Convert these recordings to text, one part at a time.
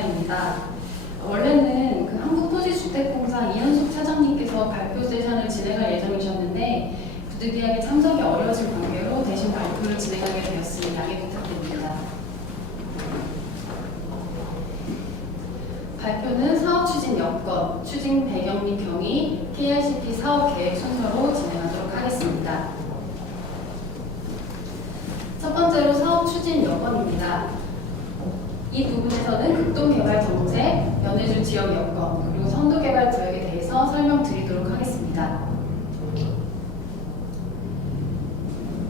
사연입니다. 원래는 그 한국토지주택공사 이현숙 차장님께서 발표 세션을 진행할 예정이셨는데 부득이하게 참석이 어려워진 관계로 대신 발표를 진행하게 되었으니 양해 부탁드립니다. 발표는 사업 추진 여건, 추진 배경 및 경위, KRCP 사업 계획 순서로 진행하도록 하겠습니다. 첫 번째로 사업 추진 여건입니다. 이 부분에서는 극동개발 정책, 연해주 지역 여건, 그리고 선도개발 구역에 대해서 설명드리도록 하겠습니다.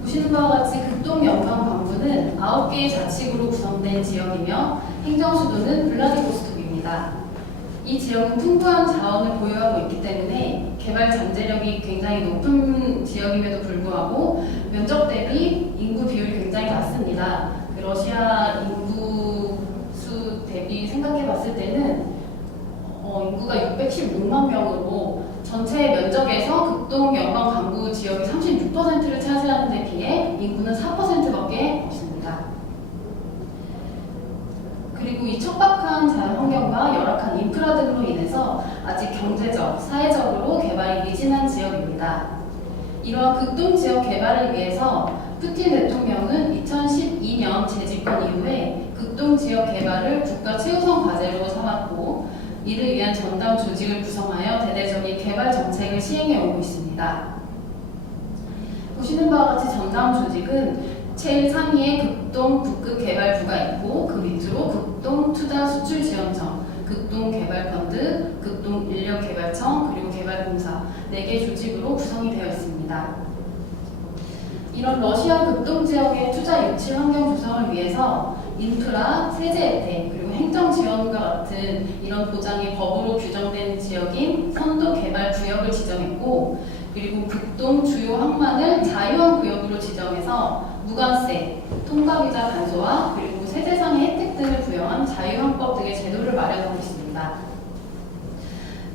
보시는 바와 같이 극동연방 광구는 9개의 자치구로 구성된 지역이며 행정수도는 블라디보스톡입니다. 이 지역은 풍부한 자원을 보유하고 있기 때문에 개발 잠재력이 굉장히 높은 지역임에도 불구하고 면적 대비 인구 비율이 굉장히 낮습니다. 러시아 인구 수 대비 생각해 봤을 때는 인구가 616만 명으로 전체 면적에서 극동 연방 강구 지역이 36%를 차지하는 데 비해 인구는 4%밖에 없습니다. 그리고 이 척박한 자연 환경과 열악한 인프라 등으로 인해서 아직 경제적, 사회적으로 개발이 미진한 지역입니다. 이러한 극동 지역 개발을 위해서 푸틴 대통령은 2012년 재집권 이후에 극동 지역 개발을 국가 최우선 과제로 삼았고 이를 위한 전담 조직을 구성하여 대대적인 개발 정책을 시행해 오고 있습니다. 보시는 바와 같이 전담 조직은 제일 상위에 극동 북극 개발부가 있고 그 밑으로 극동 투자 수출 지원청, 극동 개발펀드, 극동 인력 개발청, 그리고 개발공사 4개 조직으로 구성이 되어 있습니다. 이런 러시아 극동 지역의 투자 유치 환경 조성을 위해서 인프라, 세제 혜택, 그리고 행정 지원과 같은 이런 보장이 법으로 규정된 지역인 선도 개발 구역을 지정했고, 그리고 극동 주요 항만을 자유화 구역으로 지정해서 무관세, 통과비자 간소화, 그리고 세제상의 혜택 등을 부여한 자유항법 등의 제도를 마련하고 있습니다.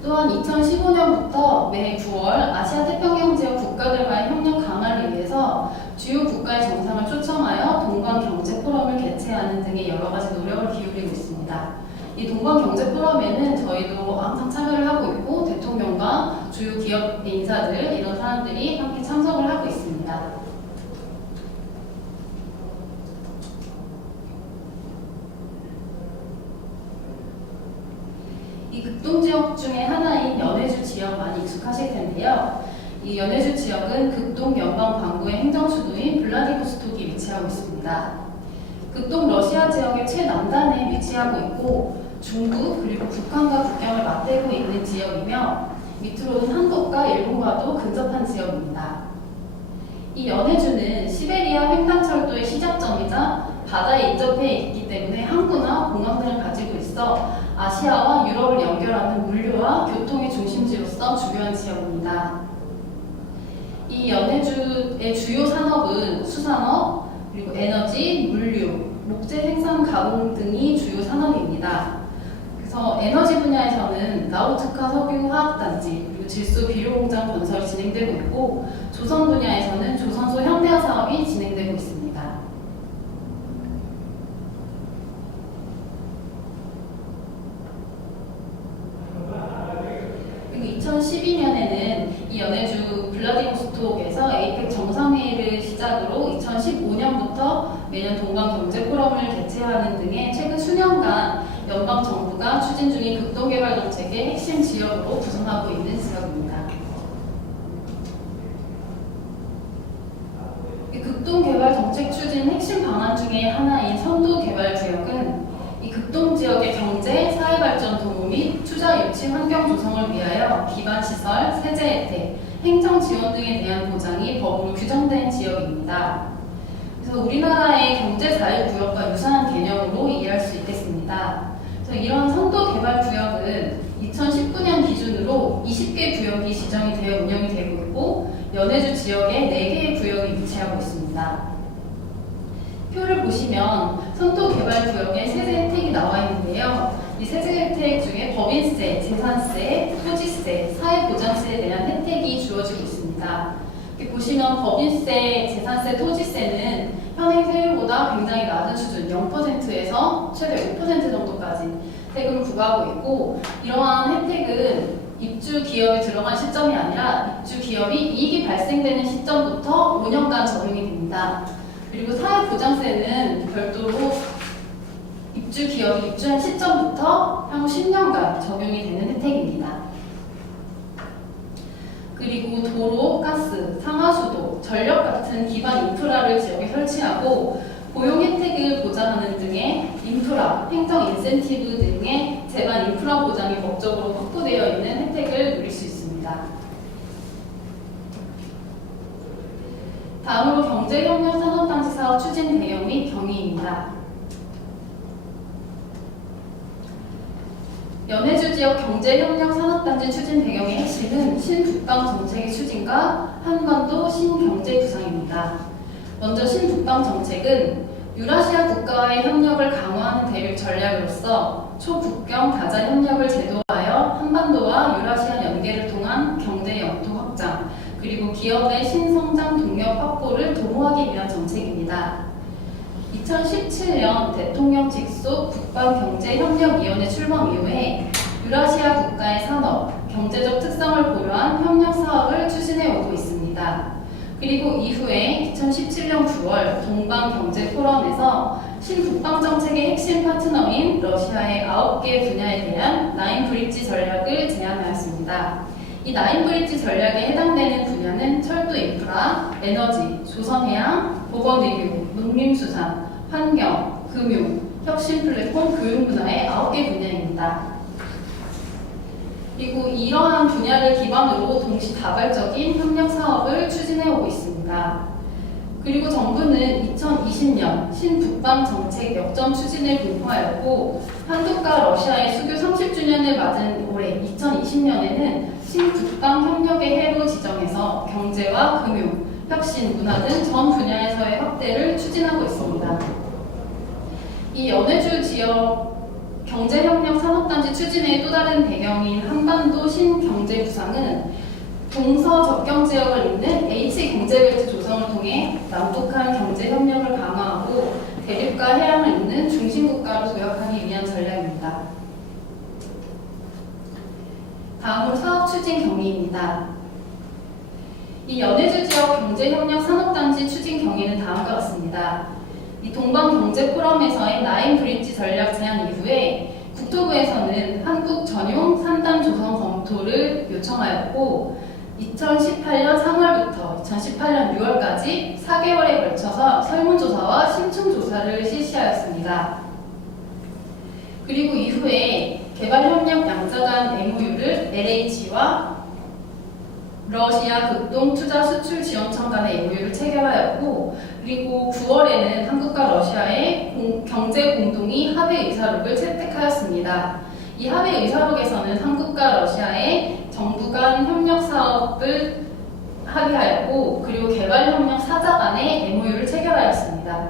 또한 2015년부터 매 9월 아시아 태평양 지역 국가들과의 협력 강화를 위해서 주요 국가의 정상을 초청하여 동방 경제 포럼을 개최하는 등의 여러 가지 노력을 기울이고 있습니다. 이 동방 경제 포럼에는 저희도 항상 참여를 하고 있고 대통령과 주요 기업 인사들 이런 사람들이 함께 참석을 하고 있습니다. 이 극동 지역 중에 하나인 연해주 지역 많이 익숙하실 텐데요. 이 연해주 지역은 극동 연방 광구의 행정수도인 블라디보스톡이 위치하고 있습니다. 극동 러시아 지역의 최남단에 위치하고 있고 중국 그리고 북한과 국경을 맞대고 있는 지역이며 밑으로는 한국과 일본과도 근접한 지역입니다. 이 연해주는 시베리아 횡단철도의 시작점이자 바다에 인접해 있기 때문에 항구나 공항 등을 가지고 있어 아시아와 유럽을 연결하는 물류와 교통의 중심지로서 중요한 지역입니다. 이 연해주의 주요 산업은 수산업, 그리고 에너지, 물류, 목재 생산 가공 등이 주요 산업입니다. 그래서 에너지 분야에서는 나우트카 석유화학단지, 그리고 질소 비료공장 건설이 진행되고 있고 조선 분야에서는 조선소 현대화 사업이 진행되고 있습니다. 그리고 2012년에는 이 연해주 블라디보스톡에서 에이펙 정상회의를 시작으로 2015년부터 매년 동방경제포럼을 개최하는 등의 최근 수년간 연방정부가 추진 중인 극동개발 정책의 핵심 지역으로 구성하고 있는 지역입니다. 이 극동개발 정책 추진 핵심 방안 중에 하나인 선도개발구역은 이 극동지역의 경제, 사회발전 도모 및 투자 유치 환경 조성을 위하여 기반시설, 세제 혜택, 행정 지원 등에 대한 보장이 법으로 규정된 지역입니다. 그래서 우리나라의 경제자유구역과 유사한 개념으로 이해할 수 있겠습니다. 그래서 이런 선도개발구역은 2019년 기준으로 20개 구역이 지정이 되어 운영이 되고 있고 연해주 지역에 4개의 구역이 위치하고 있습니다. 표를 보시면 선도개발구역에 세제 혜택이 나와 있는데요. 이 세제 혜택 중에 법인세, 재산세, 토지세, 사회보장세에 대한 혜택이 주어지고 있습니다. 이렇게 보시면 법인세, 재산세, 토지세는 현행 세율보다 굉장히 낮은 수준 0%에서 최대 5% 정도까지 세금을 부과하고 있고, 이러한 혜택은 입주 기업이 들어간 시점이 아니라 입주 기업이 이익이 발생되는 시점부터 5년간 적용이 됩니다. 그리고 사회보장세는 별도로 입주 기업이 입주한 시점부터 향후 10년간 적용이 되는 혜택입니다. 그리고 도로, 가스, 상하수도, 전력 같은 기반 인프라를 지역에 설치하고 고용 혜택을 보장하는 등의 인프라, 행정 인센티브 등의 재반 인프라 보장이 법적으로 확보되어 있는 혜택을 누릴 수 있습니다. 다음으로 경제협력 산업단지 사업 추진 배경 및 경위입니다. 연해주 지역 경제협력 산업단지 추진 배경의 핵심은 신북방 정책의 추진과 한반도 신경제 구상입니다. 먼저 신북방 정책은 유라시아 국가와의 협력을 강화하는 대륙 전략으로서 초북경 다자 협력을 제도화하여 한반도와 유라시아 연계를 통한 경제 영토 확장, 그리고 기업의 신성장 동력 확보를 도모하기 위한 정책입니다. 2017년 대통령 직속 북방경제협력위원회 출범 이후에 유라시아 국가의 산업, 경제적 특성을 고려한 협력 사업을 추진해 오고 있습니다. 그리고 이후에 2017년 9월 동방경제포럼에서 신북방정책의 핵심 파트너인 러시아의 9개 분야에 대한 나인브릿지 전략을 제안하였습니다. 이 나인브릿지 전략에 해당되는 분야는 철도 인프라, 에너지, 조선해양, 보건의료, 농림수산, 환경, 금융, 혁신 플랫폼, 교육문화의 9개 분야입니다. 그리고 이러한 분야를 기반으로 동시다발적인 협력 사업을 추진해 오고 있습니다. 그리고 정부는 2020년 신북방 정책 역점 추진을 공포하였고, 한국과 러시아의 수교 30주년을 맞은 올해 2020년에는 신북방 협력의 해로 지정해서 경제와 금융, 혁신, 문화 등 전 분야에서의 확대를 추진하고 있습니다. 이 연해주 지역 경제협력 산업단지 추진의 또 다른 배경인 한반도 신경제구상은 동서접경지역을 잇는 H경제벨트 조성을 통해 남북한 경제협력을 강화하고 대륙과 해양을 잇는 중심국가로 도약하기 위한 전략입니다. 다음으로 사업 추진 경위입니다. 이 연해주 지역 경제협력 산업단지 추진 경위는 다음과 같습니다. 이 동방경제포럼에서의 나인브릿지 전략 제안 이후에 국토부에서는 한국 전용 산단 조성 검토를 요청하였고, 2018년 3월부터 2018년 6월까지 4개월에 걸쳐서 설문조사와 심층조사를 실시하였습니다. 그리고 이후에 개발협력 양자 간 MOU를 LH와 러시아 극동투자수출지원청 간의 MOU를 체결하였고, 그리고 9월에는 한국과 러시아의 경제공동의 합의의사록을 채택하였습니다. 이 합의의사록에서는 한국과 러시아의 정부 간 협력 사업을 합의하였고, 그리고 개발협력 4자 간의 MOU를 체결하였습니다.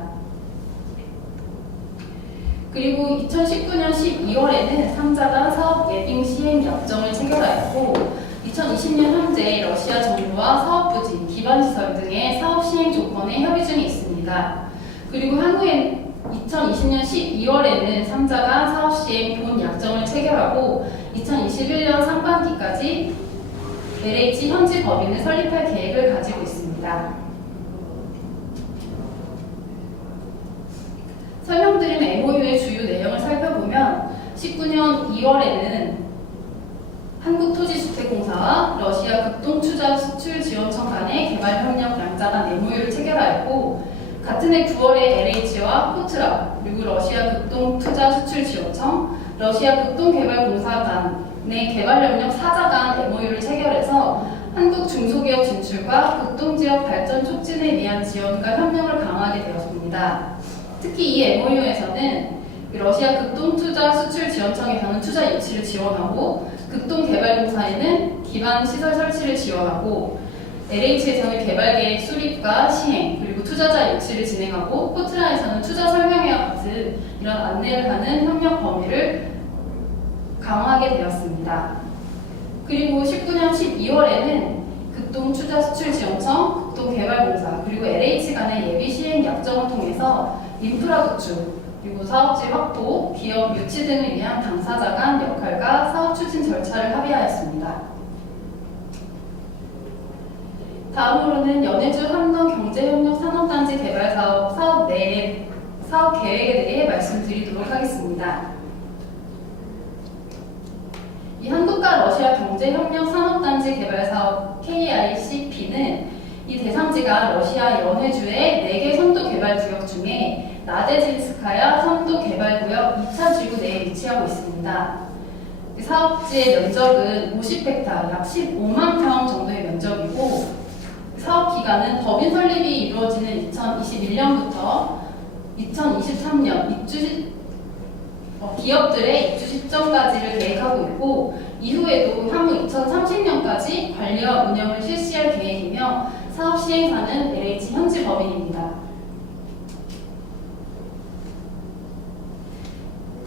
그리고 2019년 12월에는 3자 간 사업 예빙 시행 약정을 체결하였고, 2020년 현재 러시아 정부와 사업부지, 기반시설 등의 사업 시행 조건에 협의 중에 있습니다. 그리고 향후엔 2020년 12월에는 3자가 사업 시행 본 약정을 체결하고 2021년 상반기까지 LH 현지 법인을 설립할 계획을 가지고 있습니다. 설명드린 MOU의 주요 내용을 살펴보면 19년 2월에는 한국토지주택공사와 러시아 극동투자수출지원청 간의 개발협력 양자 간 MOU를 체결하였고, 같은 해 9월에 LH와 포트라, 그리고 러시아 극동투자수출지원청, 러시아 극동개발공사 간의 개발협력 4자 간 MOU를 체결해서 한국 중소기업 진출과 극동지역 발전 촉진에 대한 지원과 협력을 강화하게 되었습니다. 특히 이 MOU에서는 러시아 극동투자수출지원청에서는 투자 유치를 지원하고, 극동개발공사에는 기반시설 설치를 지원하고, LH에서는 개발계획 수립과 시행, 그리고 투자자 유치를 진행하고, 포트라에서는 투자 설명회와 같은 이런 안내를 하는 협력 범위를 강화하게 되었습니다. 그리고 19년 12월에는 극동 투자 수출 지원청, 극동 개발공사, 그리고 LH 간의 예비 시행 약정을 통해서 인프라 구축, 그리고 사업지 확보, 기업 유치 등을 위한 당사자 간 역할과 사업 추진 절차를 합의하였습니다. 다음으로는 연해주 한노경제협력산업단지 개발사업 사업 계획에 대해 말씀드리도록 하겠습니다. 이 한국과 러시아 경제협력산업단지 개발사업 KICP는 이 대상지가 러시아 연해주의 4개 선도 개발구역 중에 나데진스카야 선도 개발구역 2차 지구 내에 위치하고 있습니다. 사업지의 면적은 50헥타, 약 15만 평 정도의 면적이고 사업 기간은 법인 설립이 이루어지는 2021년부터 2023년 기업들의 입주 시점까지를 계획하고 있고 이후에도 향후 2030년까지 관리와 운영을 실시할 계획이며 사업 시행사는 LH 현지 법인입니다.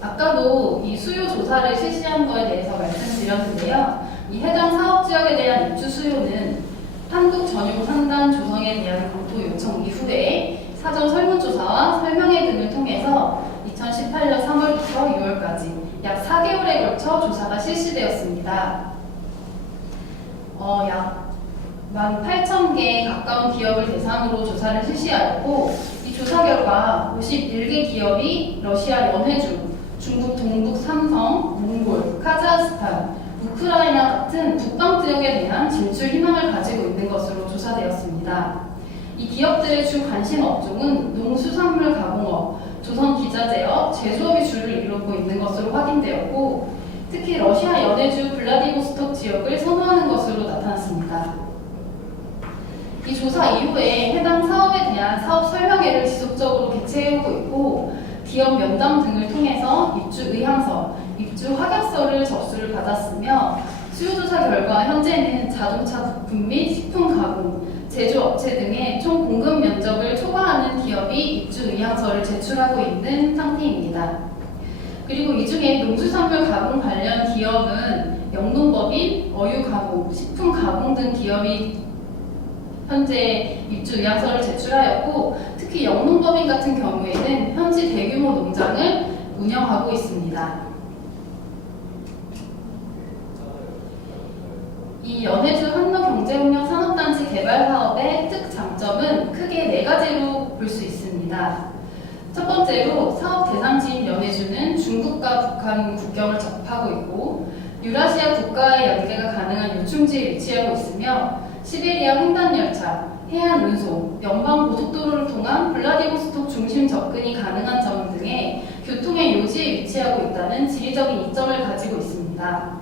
아까도 이 수요 조사를 실시한 거에 대해서 말씀드렸는데요. 이 해당 사업 지역에 대한 입주 수요는 한국 전용 산단 조성에 대한 검토 요청 이후에 사전 설문조사와 설명회 등을 통해서 2018년 3월부터 6월까지 약 4개월에 걸쳐 조사가 실시되었습니다. 약 18,000개 가까운 기업을 대상으로 조사를 실시하였고 이 조사 결과 51개 기업이 러시아 연해주, 중국 동북 삼성, 몽골, 카자흐스탄, 우크라이나 같은 북방 지역에 대한 진출 희망을 가지고 있는 것으로 조사되었습니다. 이 기업들의 주 관심 업종은 농수산물 가공업, 조선기자재업, 제조업이 주를 이루고 있는 것으로 확인되었고 특히 러시아 연해주 블라디보스톡 지역을 선호하는 것으로 나타났습니다. 이 조사 이후에 해당 사업에 대한 사업 설명회를 지속적으로 개최해오고 있고 기업 면담 등을 통해서 입주 의향서, 입주 확약서를 접수를 받았으며 수요조사 결과 현재는 자동차 부품 및 식품 가공, 제조업체 등의 총 공급 면적을 초과하는 기업이 입주 의향서를 제출하고 있는 상태입니다. 그리고 이 중에 농수산물 가공 관련 기업은 영농법인, 어유가공, 식품가공 등 기업이 현재 입주 의향서를 제출하였고 특히 영농법인 같은 경우에는 현지 대규모 농장을 운영하고 있습니다. 이 연해주 한노경제협력산업단지 개발 사업의 특장점은 크게 4가지로 볼 수 있습니다. 첫 번째로 사업 대상지인 연해주는 중국과 북한 국경을 접하고 있고 유라시아 국가의 연계가 가능한 요충지에 위치하고 있으며 시베리아 횡단열차, 해안 운송, 연방 고속도로를 통한 블라디보스톡 중심 접근이 가능한 점 등의 교통의 요지에 위치하고 있다는 지리적인 이점을 가지고 있습니다.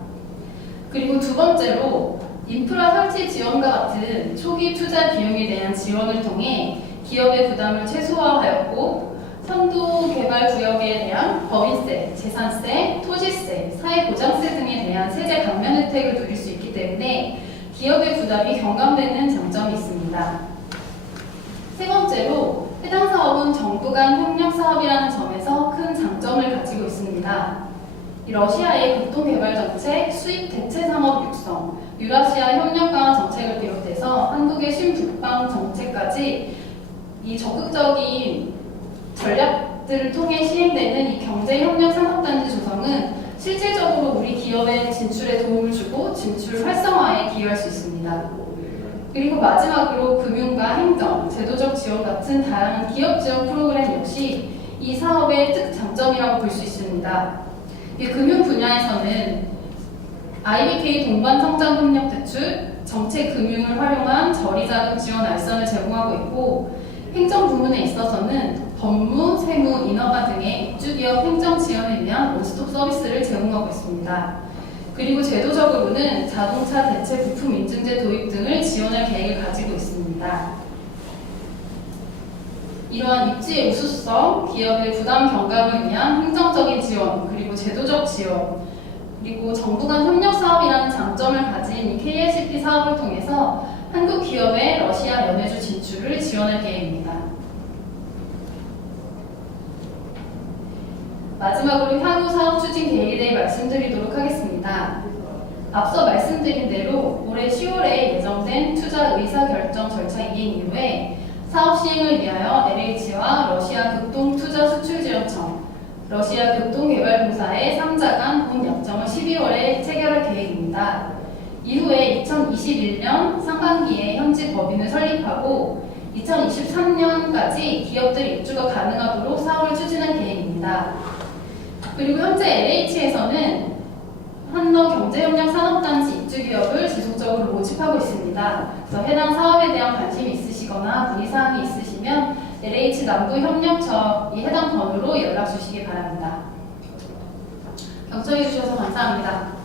그리고 두 번째로 인프라 설치 지원과 같은 초기 투자 비용에 대한 지원을 통해 기업의 부담을 최소화하였고 선도 개발 구역에 대한 법인세, 재산세, 토지세, 사회보장세 등에 대한 세제 감면 혜택을 누릴 수 있기 때문에 기업의 부담이 경감되는 장점이 있습니다. 세 번째로 해당 사업은 정부 간 협력 사업이라는 점에서 큰 장점을 가지고 있습니다. 러시아의 극동개발정책, 수입 대체 산업 육성, 유라시아 협력 강화 정책을 비롯해서 한국의 신북방 정책까지 이 적극적인 전략들을 통해 시행되는 이 경제협력 산업단지 조성은 실질적으로 우리 기업의 진출에 도움을 주고 진출 활성화에 기여할 수 있습니다. 그리고 마지막으로 금융과 행정, 제도적 지원 같은 다양한 기업 지원 프로그램 역시 이 사업의 특장점이라고 볼 수 있습니다. 이 금융 분야에서는 IBK 동반 성장 협력 대출, 정책 금융을 활용한 저리자금 지원 알선을 제공하고 있고 행정 부문에 있어서는 법무, 세무, 인허가 등의 입주기업 행정 지원을 위한 원스톱 서비스를 제공하고 있습니다. 그리고 제도적으로는 자동차 대체 부품 인증제 도입 등을 지원할 계획을 가지고 있습니다. 이러한 입지의 우수성, 기업의 부담 경감을 위한 행정적인 지원, 그리고 제도적 지원, 그리고 정부 간 협력 사업이라는 장점을 가진 이 KICP 사업을 통해서 한국 기업의 러시아 연해주 진출을 지원할 계획입니다. 마지막으로 향후 사업 추진 계획에 대해 말씀드리도록 하겠습니다. 앞서 말씀드린 대로 올해 10월에 예정된 투자 의사결정 절차 이행 이후에 사업 시행을 위하여 LH와 러시아 극동투자수출지원청, 러시아 극동개발공사의 3자 간 본 약정을 12월에 체결할 계획입니다. 이후에 2021년 상반기에 현지 법인을 설립하고 2023년까지 기업들 입주가 가능하도록 사업을 추진할 계획입니다. 그리고 현재 LH에서는 한너경제협력산업단지 입주기업을 지속적으로 모집하고 있습니다. 그래서 해당 사업에 대한 관심이 있으시거나 문의사항이 있으시면 LH 남부협력처 이 해당 번호로 연락 주시기 바랍니다. 경청해 주셔서 감사합니다.